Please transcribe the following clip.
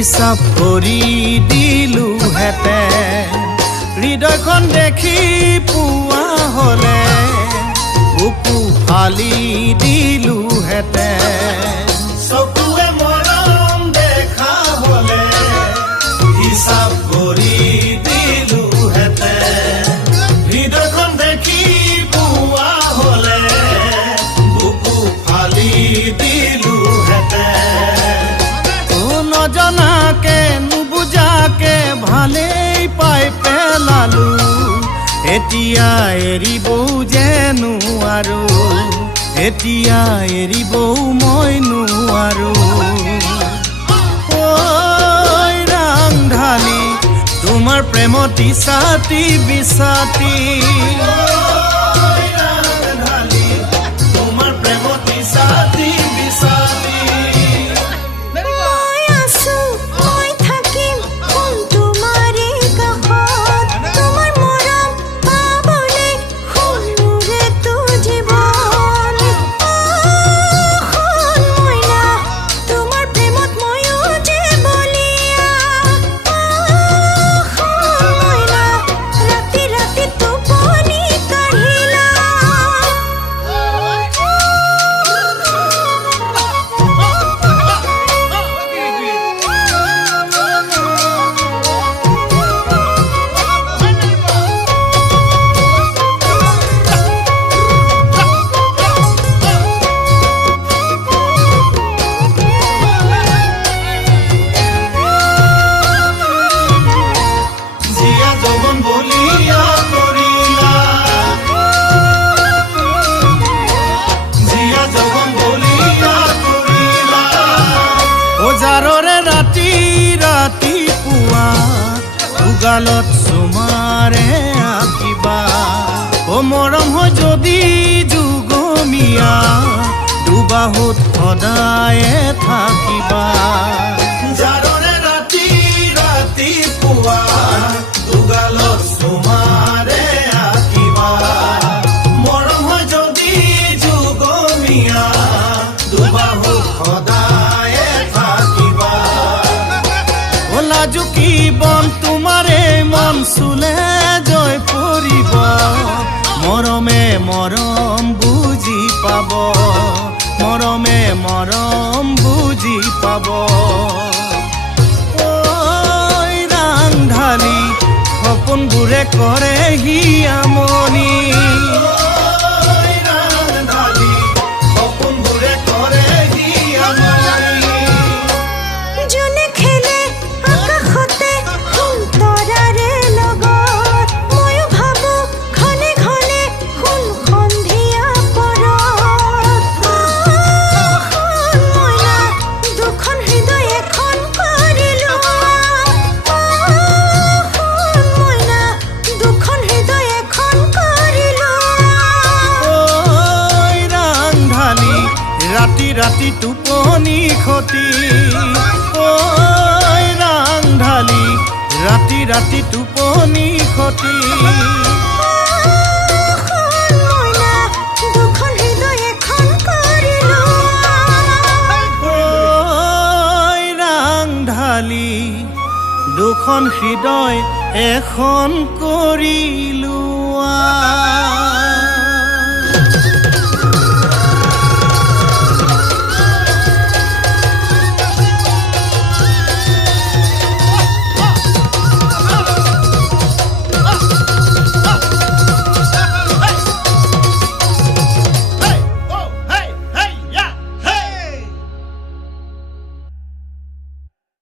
হিচাপ কৰি দিলো হেঁতেন হৃদয়খন দেখি পোৱা হ'লে বুকু ফালি দিলো হেঁতেন চকুৱে মৰম দেখা হ'লে হিচাপ কৰি দিলো হেঁতেন হৃদয়খন দেখি পোৱা হ'লে বুকু ফালি দিলো হেঁতেন নজনাকে নুবুজাকে ভালেই পাই পেলালো এতিয়া এৰিবও যে নোৱাৰো এতিয়া এৰিবও মই নোৱাৰো ঐ ৰাংঢালী তোমাৰ প্ৰেমত ইছাতি বিচাতি তোমাৰ প্ৰেমত ইছাতি বিচাতি গালত চুমাৰে আঁকিবা ও মৰম হয় যদি যুগমীয়া দুবাহুত সদায়ে থাকিবা জাৰৰে ৰাতি ৰাতিপুৱা দুগালত চুমাৰে আঁকিবা মৰম হয় যদি যুগমীয়া দুবাহুত সদায়ে থাকিবা লাজুকী বন তোমাৰে মন চুলে জয় পৰিব মৰমে মৰম বুজি পাব মৰমে মৰম বুজি পাব ঐ ৰাংঢালী সপোনবোৰে কৰে হিয়ামনি ৰাতি টোপনি ক্ষতি ঐ ৰাংঢালী ৰাতি টোপনি ক্ষতি ৰাংঢালী দুখন হৃদয় এখন কৰি লোৱা